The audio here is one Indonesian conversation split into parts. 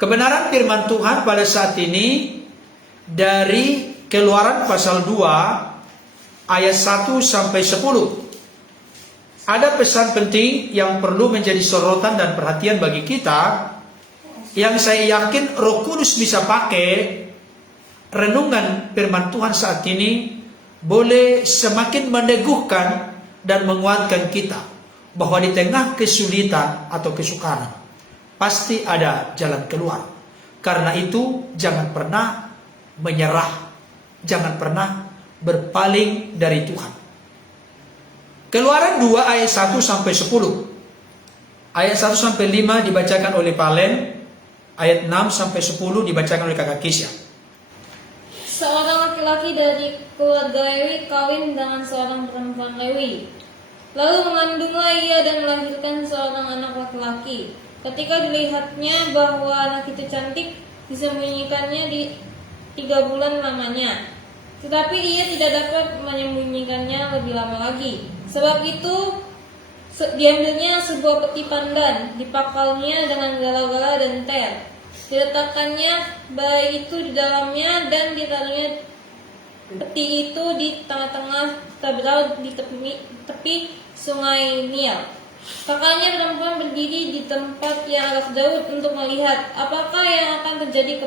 Kebenaran firman Tuhan pada saat ini dari Keluaran pasal 2 ayat 1 sampai 10. Ada pesan penting yang perlu menjadi sorotan dan perhatian bagi kita, yang saya yakin Roh Kudus bisa pakai. Renungan firman Tuhan saat ini boleh semakin meneguhkan dan menguatkan kita bahwa di tengah kesulitan atau kesukaran pasti ada jalan keluar. Karena itu jangan pernah menyerah, jangan pernah berpaling dari Tuhan. Keluaran 2 ayat 1 sampai 10. Ayat 1 sampai 5 dibacakan oleh Palen, ayat 6 sampai 10 dibacakan oleh Kakak Kisya. Seorang laki-laki dari keluarga Lewi kawin dengan seorang perempuan Lewi. Lalu mengandunglah ia dan melahirkan seorang anak laki-laki. Ketika dilihatnya bahwa anak itu cantik, disembunyikannya di 3 bulan lamanya. Tetapi ia tidak dapat menyembunyikannya lebih lama lagi. Sebab itu diambilnya sebuah peti pandan, dipakalnya dengan gala-gala dan ter. Diletakkannya bayi itu di dalamnya dan ditaruhnya peti itu di tengah-tengah tebrau di tepi sungai Nil. Kakaknya perempuan berdiri di tempat yang agak jauh untuk melihat apakah yang akan terjadi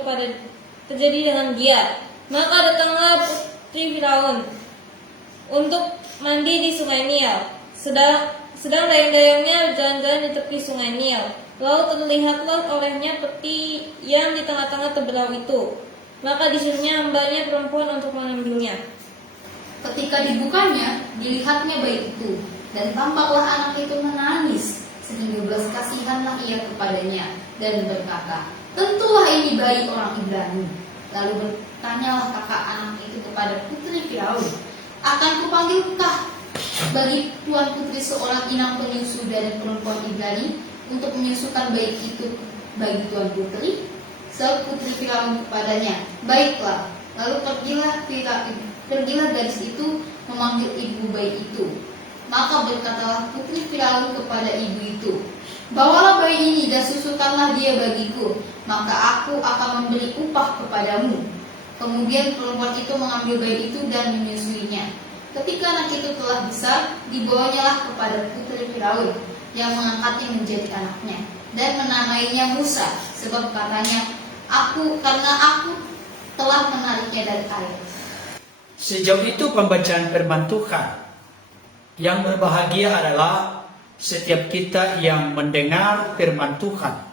dengan dia. Maka datanglah putri Firaun untuk mandi di sungai Nil. Sedang dayang-dayangnya berjalan-jalan di tepi sungai Nil. Lalu terlihatlah olehnya peti yang di tengah-tengah teberau itu. Maka disuruhnya hambanya perempuan untuk mengambilnya. Ketika dibukanya, dilihatnya bayi itu, dan tampaklah anak itu menangis, sehingga belas kasihanlah ia kepadanya, dan berkata, tentulah ini bayi orang Ibrani. Lalu bertanyalah kakak anak itu kepada putri Firaun, akan kupanggilkah bagi tuan putri seorang inang penyusu dari perempuan Ibrani untuk menyusukan bayi itu bagi tuan putri? Sahut putri Firaun kepadanya, baiklah. Lalu pergilah gadis itu memanggil ibu bayi itu. Maka berkatalah putri Firaun kepada ibu itu, bawalah bayi ini dan susukanlah dia bagiku, maka aku akan memberi upah kepadamu. Kemudian perempuan itu mengambil bayi itu dan menyusuinya. Ketika anak itu telah besar, dibawanyalah kepada putri Firaun, yang mengangkatnya menjadi anaknya dan menamainya Musa, sebab katanya, karena aku telah menariknya dari air. Sejauh itu pembacaan firman Tuhan. Yang berbahagia adalah setiap kita yang mendengar firman Tuhan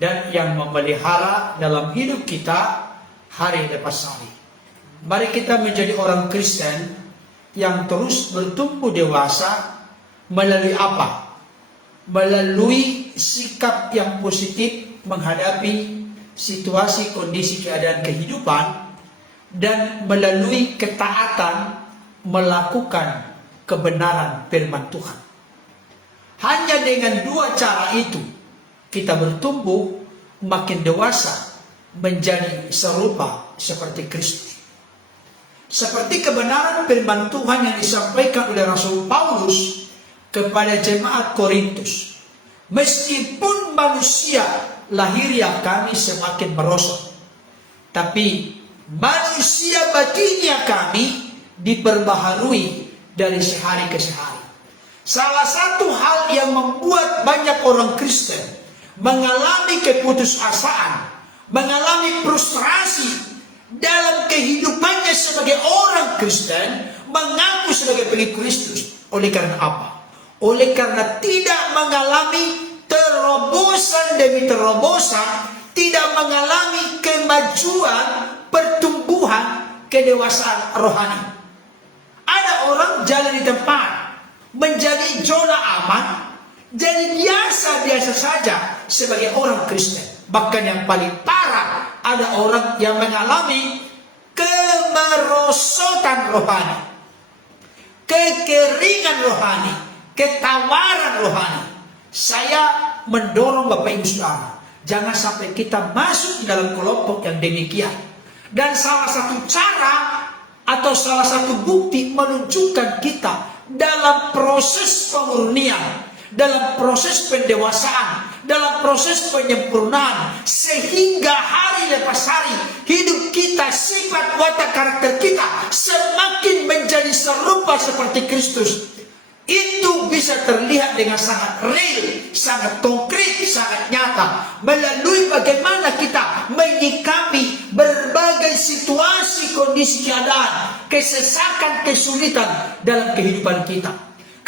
dan yang memelihara dalam hidup kita hari lepas hari. Mari kita menjadi orang Kristen yang terus bertumbuh dewasa melalui apa? Melalui sikap yang positif menghadapi situasi, kondisi, keadaan kehidupan, dan melalui ketaatan melakukan kebenaran firman Tuhan. Hanya dengan 2 cara itu kita bertumbuh makin dewasa menjadi serupa seperti Kristus. Seperti kebenaran firman Tuhan yang disampaikan oleh Rasul Paulus kepada jemaat Korintus. Meskipun manusia lahiriah kami semakin merosot, tapi manusia batinnya kami diperbaharui dari sehari ke sehari. Salah satu hal yang membuat banyak orang Kristen mengalami keputusasaan, mengalami frustrasi dalam kehidupannya sebagai orang Kristen, mengaku sebagai pengikut Kristus. Oleh karena apa? Oleh karena tidak mengalami terobosan demi terobosan, tidak mengalami kemajuan, pertumbuhan, kedewasaan rohani. Ada orang jalan di tempat menjadi zona aman, jadi biasa-biasa saja sebagai orang Kristen. Bahkan yang paling parah, ada orang yang mengalami kemerosotan rohani, kekeringan rohani, ketawaran rohani. Saya mendorong Bapak Ibu Saudara, jangan sampai kita masuk di dalam kelompok yang demikian. Dan salah satu cara atau salah satu bukti menunjukkan kita dalam proses pemurnian, dalam proses pendewasaan, dalam proses penyempurnaan, sehingga hari lepas hari hidup kita, sifat watak karakter kita semakin menjadi serupa seperti Kristus. Itu bisa terlihat dengan sangat real, sangat konkret, sangat nyata melalui bagaimana kita menyikapi berbagai situasi, kondisi, keadaan, kesesakan, kesulitan dalam kehidupan kita.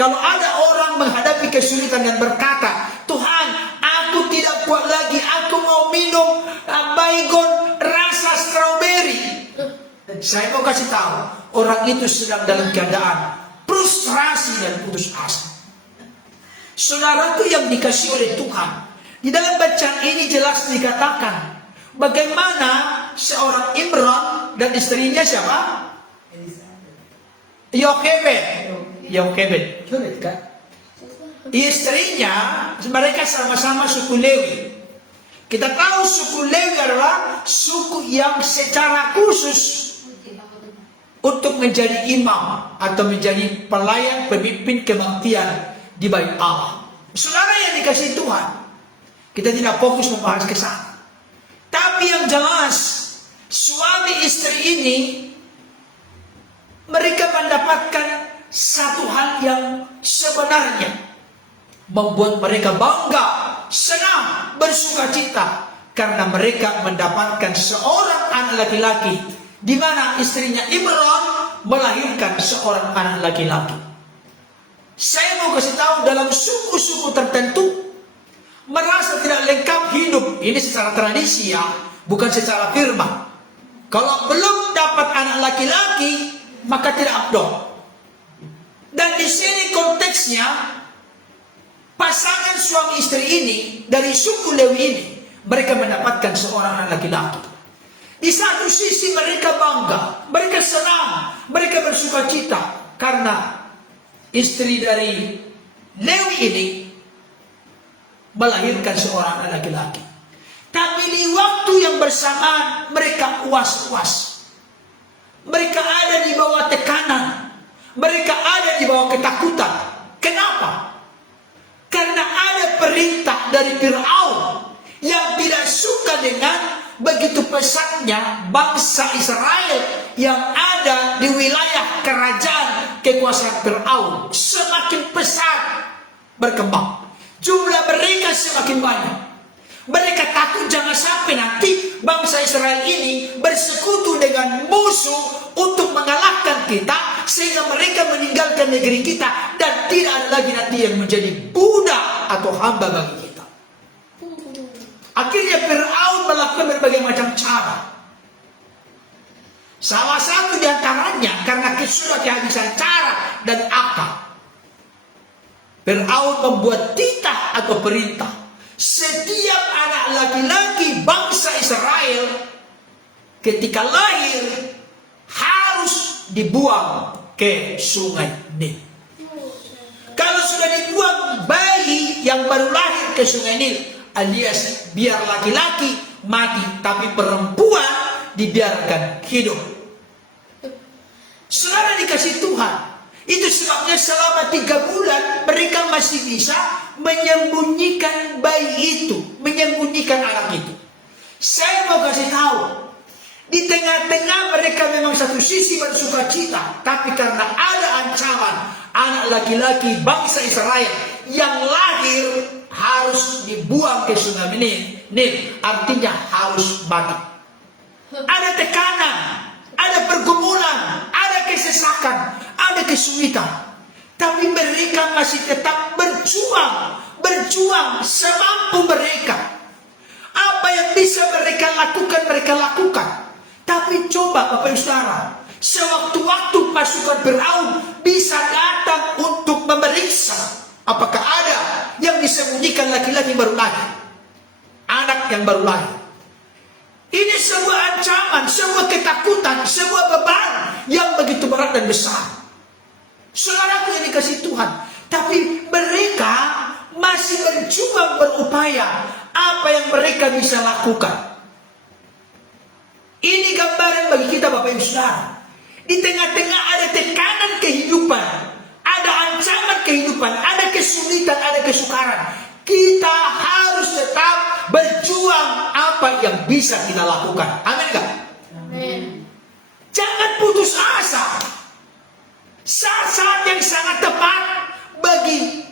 Kalau ada orang menghadapi kesulitan dan berkata, Tuhan, aku tidak kuat lagi, aku mau minum baygon rasa strawberry. Saya mau kasih tahu, orang itu sedang dalam keadaan frustrasi dan putus asa. Saudaraku yang dikasihi oleh Tuhan, di dalam bacaan ini jelas dikatakan bagaimana seorang Imran dan istrinya siapa? Yochebed. Istrinya, mereka sama-sama suku Lewi. Kita tahu suku Lewi adalah suku yang secara khusus untuk menjadi imam atau menjadi pelayan pemimpin kebaktian di bait Allah. Saudara yang dikasihi Tuhan, kita tidak fokus membahas ke sana. Tapi yang jelas, suami istri ini mereka mendapatkan satu hal yang sebenarnya membuat mereka bangga, senang, bersukacita karena mereka mendapatkan seorang anak laki-laki, di mana istrinya Imran melahirkan seorang anak laki-laki. Saya mau kasih tahu, dalam suku-suku tertentu merasa tidak lengkap hidup ini secara tradisi ya, bukan secara firman. Kalau belum dapat anak laki-laki, maka tidak abdol. Dan di sini konteksnya pasangan suami istri ini dari suku Lewi ini, mereka mendapatkan seorang anak laki-laki. Di satu sisi mereka bangga, mereka senang, mereka bersukacita karena istri dari Lewi ini melahirkan seorang anak laki-laki. Tapi di waktu yang bersamaan mereka was-was. Mereka ada di bawah tekanan. Mereka ada di bawah ketakutan. Kenapa? Karena ada perintah dari Fir'aun yang tidak suka dengan begitu pesatnya bangsa Israel yang ada di wilayah kerajaan kekuasaan Fir'aun semakin pesat berkembang. Jumlah mereka semakin banyak. Mereka takut jangan sampai nanti bangsa Israel ini bersekutu dengan musuh untuk mengalahkan kita, sehingga mereka meninggalkan negeri kita dan tidak ada lagi nanti yang menjadi budak atau hamba bagi kita. Akhirnya Fir'aun melakukan berbagai macam cara. Salah satu di antaranya karena sudah kehabisan cara dan akal, Fir'aun membuat titah atau perintah. Setiap anak laki-laki bangsa Israel ketika lahir harus dibuang ke sungai Nil. Kalau sudah dibuang bayi yang baru lahir ke sungai Nil, alias biar laki-laki mati, tapi perempuan dibiarkan hidup. Saudara dikasih Tuhan, itu sebabnya selama 3 bulan mereka masih bisa menyembunyikan bayi itu, menyembunyikan anak itu. Saya mau kasih tahu, di tengah-tengah mereka memang satu sisi bersukacita, tapi karena ada ancaman anak laki-laki bangsa Israel yang lahir harus dibuang ke sungai Nil, artinya harus mati. Ada tekanan, ada pergumulan, ada kesesakan, ada kesulitan. Tapi mereka masih tetap berjuang semampu mereka. Apa yang bisa mereka lakukan. Tapi coba Bapak Ibu Saudara, sewaktu-waktu pasukan Fir'aun bisa datang untuk memeriksa apakah ada yang disembunyikan laki-laki baru lahir, anak yang baru lahir. Ini sebuah ancaman, sebuah ketakutan, sebuah beban yang begitu berat dan besar. Saudaraku yang dikasih Tuhan, tapi mereka masih berjuang, berupaya apa yang mereka bisa lakukan. Ini gambaran bagi kita Bapak Ibu Saudara. Di tengah-tengah ada tekanan kehidupan, ada ancaman kehidupan, ada kesulitan, ada kesukaran. kita harus tetap berjuang apa yang bisa kita lakukan. Amin gak? Amin. Jangan putus asa. Saat-saat yang sangat tepat bagi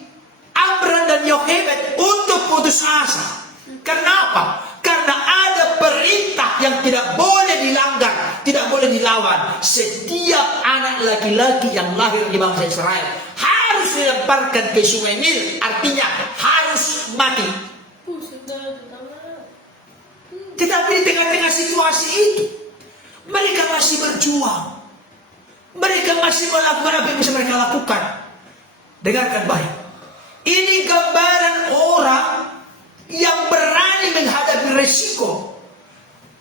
Amram dan Yochebed untuk putus asa. Kenapa? Karena ada perintah yang tidak boleh dilanggar, tidak boleh dilawan. Setiap anak laki-laki yang lahir di bangsa Israel harus dilemparkan ke Sungai Nil, artinya harus mati. Tetapi di tengah-tengah situasi itu, mereka masih berjuang. Mereka masih melakukan apa yang bisa mereka lakukan. Dengarkan baik. Ini gambaran orang yang berani menghadapi resiko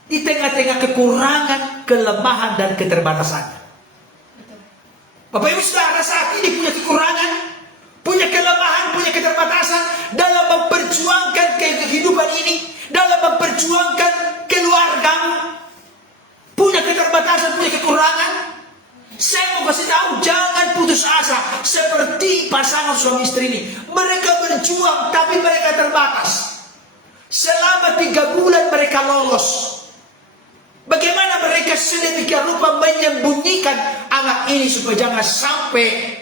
di tengah-tengah kekurangan, kelemahan, dan keterbatasan. Bapak Ibu Saudara saat ini punya kekurangan, punya kelemahan, punya keterbatasan dalam memperjuangkan kehidupan ini, dalam memperjuangkan keluarga, punya keterbatasan, punya kekurangan. Saya mau kasih tahu, jangan putus asa. Seperti pasangan suami istri ini, mereka berjuang tapi mereka terbatas. Selama 3 bulan mereka lolos. Bagaimana mereka sedemikian rupa menyembunyikan anak ini supaya jangan sampai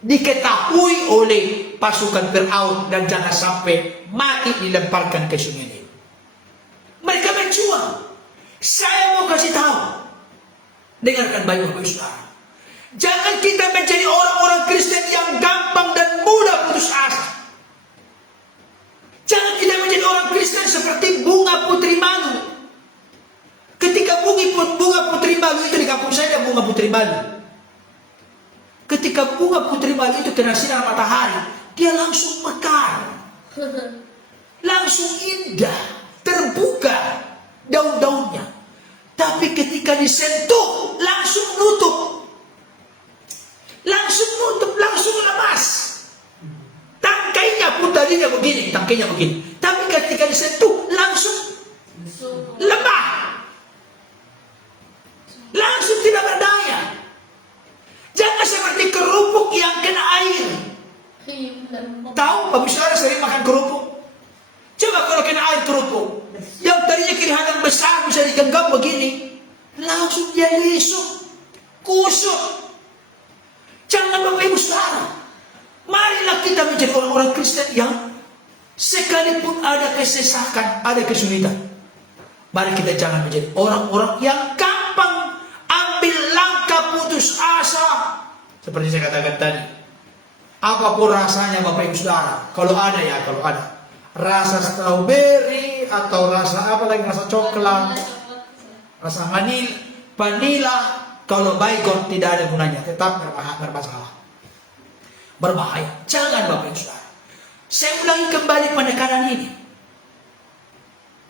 diketahui oleh pasukan Firaun dan jangan sampai mati dilemparkan ke sungai Nil. Mereka berjuang. Saya mau kasih tahu, dengarkan baik Bapak Ibu Saudara. Jangan kita menjadi orang-orang Kristen yang gampang dan mudah putus asa. Jangan kita menjadi orang Kristen seperti bunga putri malu. Ketika bunga putri malu itu di kampung saya ada bunga putri malu. Ketika bunga putri malu itu kena sinar matahari, dia langsung mekar. Langsung indah, terbuka daun-daunnya. Tapi ketika disentuh, langsung nutup. Langsung lemas. Tangkainya pun tadinya begini, tangkainya begini. Tapi ketika disentuh, langsung lemah. Langsung tidak berdaya. Jangan seperti kerupuk yang kena air. Tahu, Bapak Saudara sering makan kerupuk? Coba kalau kena air kerupuk, yang tadinya kelihatan besar bisa digenggam begini, langsung dia lisuk, kusut. Jangan Bapak Ibu Saudara. Marilah kita menjadi orang-orang Kristen yang sekalipun ada kesesakan, ada kesulitan, mari kita jangan menjadi orang-orang yang gampang ambil langkah putus asa. Seperti saya katakan tadi, apapun rasanya Bapak Ibu Saudara, kalau ada rasa stroberi atau rasa apa lagi, rasa coklat, rasa vanila, kalau baygon tidak ada gunanya, tetap bermasalah, berbahaya. Jangan Bapak Ibu Saudara. Saya ulangi kembali penekanan ini.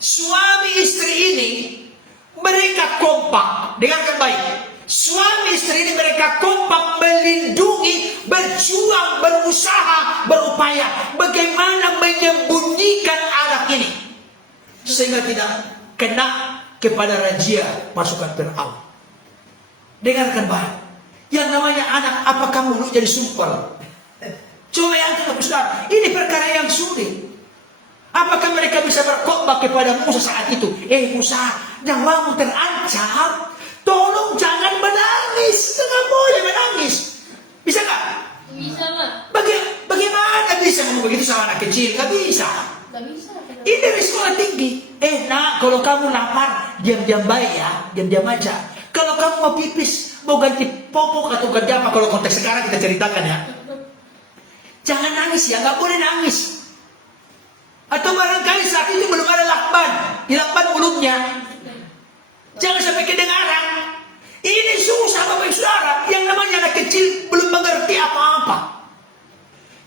Suami istri ini mereka kompak. Dengarkan baik. Suami istri ini mereka kompak melindungi, berjuang, berusaha, berupaya bagaimana menyembunyikan anak ini sehingga tidak kena kepada razia pasukan Firaun. Dengarkan baik. Yang namanya anak, apakah mulut jadi sumpel? Coba yang kita Saudara, ini perkara yang sulit. Apakah mereka bisa berkhotbah kepada Musa saat itu? Musa, nyawamu terancam. Tolong jangan menangis. Jangan boleh menangis. Bisa nggak? Bisa nggak? Bagaimana bisa ngomong begitu sama anak kecil? Gak bisa. Gak bisa. Ini risiko tinggi. Nak, kalau kamu lapar, diam-diam baik ya. Diam-diam aja. Kalau kamu mau pipis, mau ganti popok atau ganti apa, kalau konteks sekarang kita ceritakan ya. Jangan nangis ya, nggak boleh nangis. Atau barangkali saat itu belum ada lakban, dilakban mulutnya. Jangan sampai kedengaran. Ini susah Bapak Ibu Saudara. Yang namanya anak kecil belum mengerti apa-apa.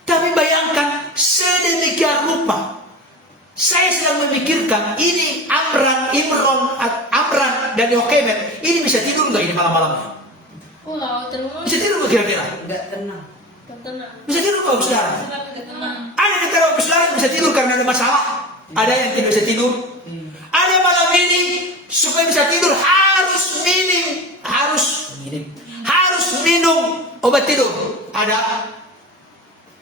Tapi bayangkan sedemikian rupa. Saya sedang memikirkan ini Amram dan Yochebed ini bisa tidur nggak ini malam-malamnya? Bisa tidur nggak kira-kira? Enggak tenang. Bisa tidur Bapak Ibu Saudara? Ada di antara Bapak Ibu Saudara bisa tidur karena ada masalah. Ada yang tidak bisa tidur. Ada malam ini supaya bisa tidur harus minum obat tidur. Ada.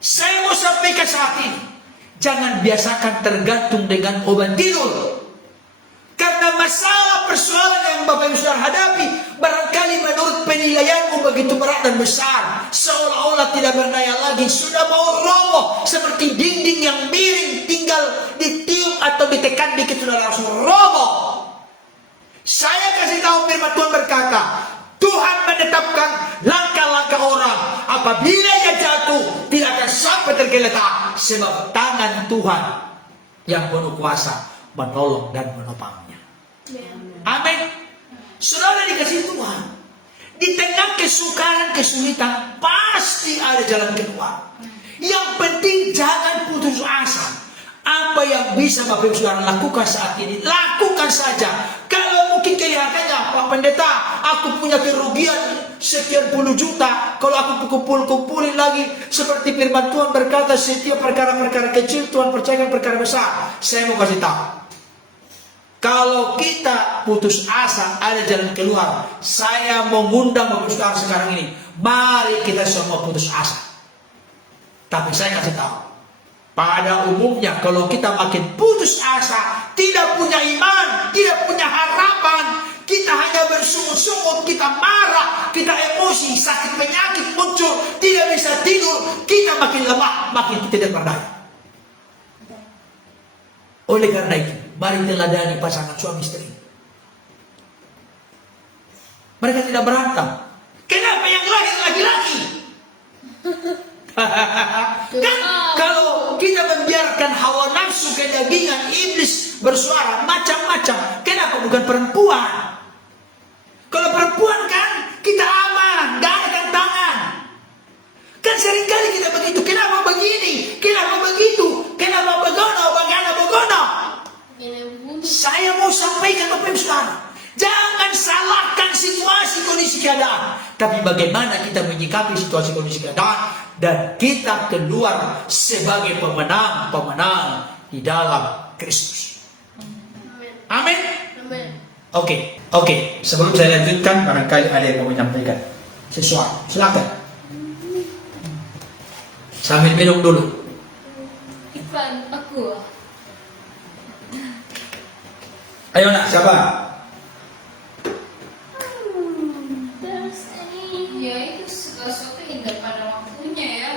Saya mau sampaikan saat ini, jangan biasakan tergantung dengan obat tidur. Karena masalah persoalan yang Bapak Ibu Saudara hadapi barangkali menurut penilaianmu begitu berat dan besar, seolah-olah tidak berdaya lagi, sudah mau roboh seperti dinding yang miring, tinggal ditiup atau ditekan dikit sudah langsung roboh. Saya kasih tahu firman Tuhan berkata, Tuhan menetapkan langkah-langkah orang. Apabila ia jatuh, tidak akan sampai tergeletak, sebab tangan Tuhan yang penuh kuasa menolong dan menopangnya. Amin. Saudara dikasih Tuhan, di tengah kesukaran, kesulitan pasti ada jalan keluar. Yang penting jangan putus asa. Apa yang bisa Bapak Ibu Saudara lakukan saat ini, lakukan saja. Kalau mungkin kelihatannya, Pak Pendeta, aku punya kerugian sekian puluh juta. Kalau aku kumpulin lagi, seperti firman Tuhan berkata, setiap perkara-perkara kecil Tuhan percayakan perkara besar. Saya mau kasih tahu, kalau kita putus asa, ada jalan keluar. Saya mengundang Bapak Ibu Saudara sekarang ini, mari kita semua putus asa. Tapi saya kasih tahu, pada umumnya kalau kita makin putus asa, tidak punya iman, tidak punya harapan, kita hanya bersungut-sungut, kita marah, kita emosi, sakit penyakit muncul, tidak bisa tidur, kita makin lemah, makin tidak berdaya. Oleh karena itu, mari teladani pasangan suami istri. Mereka tidak berantem. Kenapa yang lahir laki-laki? Kan kalau kita membiarkan hawa nafsu, kedagingan, iblis bersuara macam-macam, kenapa bukan perempuan? Kalau perempuan kan kita aman, gak ada tantangan. Kan seringkali kita begitu. Kenapa begini? Kenapa begitu? Kenapa begono? Bagaimana begono? Saya mau sampaikan Bapak Ibu Saudara, jangan salahkan situasi kondisi keadaan, tapi bagaimana kita menyikapi situasi kondisi keadaan dan kita keluar sebagai pemenang-pemenang di dalam Kristus. Amin. Oke. Sebelum saya lanjutkan, barangkali ada yang mau menyampaikan sesuatu. Silakan. Sambil minum dulu. Ivan, aku. Ayo nak, siapa? Ya itu segala sesuatu indah pada waktunya ya.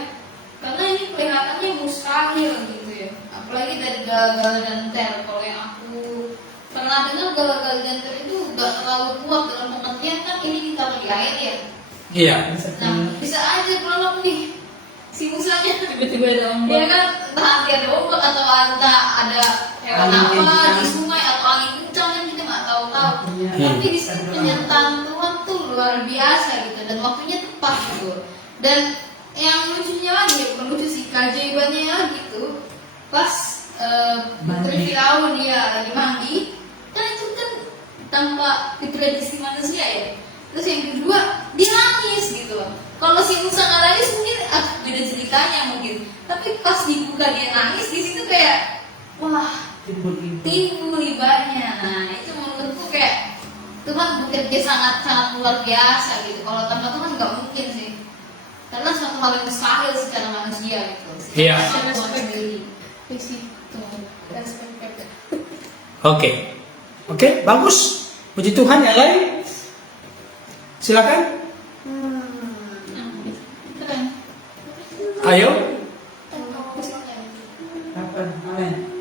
Karena ini kelihatannya mustahil gitu ya. Apalagi dari gagal dan ter. Kalau yang aku pernah dengar gagal dan ter itu gak terlalu kuat dalam pengertian kan ini kita lagi air ya. Iya. Nah bisa aja kalau nih si musanya Tiba-tiba ada ombak. dia kan entah ada ombak atau entah ada hewan Angin apa kencang. di sungai atau angin kencang kan kita nggak tahu. Tapi di situ penyertaan Tuhan tuh luar biasa gitu dan waktunya tepat gitu. Dan yang lucunya lagi, bukan lucu sih, keajaibannya lagi tuh pas Putri Firaun dia lagi mandi, kan itu kan tanpa tradisi manusia ya. Terus yang kedua dia nangis gitu. Kalau si Musa nggak nangis mungkin beda ceritanya mungkin. Tapi pas dibuka dia nangis, di situ kayak wah timbul ibanya. Nah itu menurutku kayak Tuhan bekerja sangat luar biasa gitu. Kalau tanpa Tuhan nggak mungkin sih. Karena suatu hal yang mustahil secara manusia gitu. Iya. Secara Tuhan sendiri. Oke, bagus. Puji Tuhan. Yang lain, silakan. Keren. Ayo. Kapan? Amin.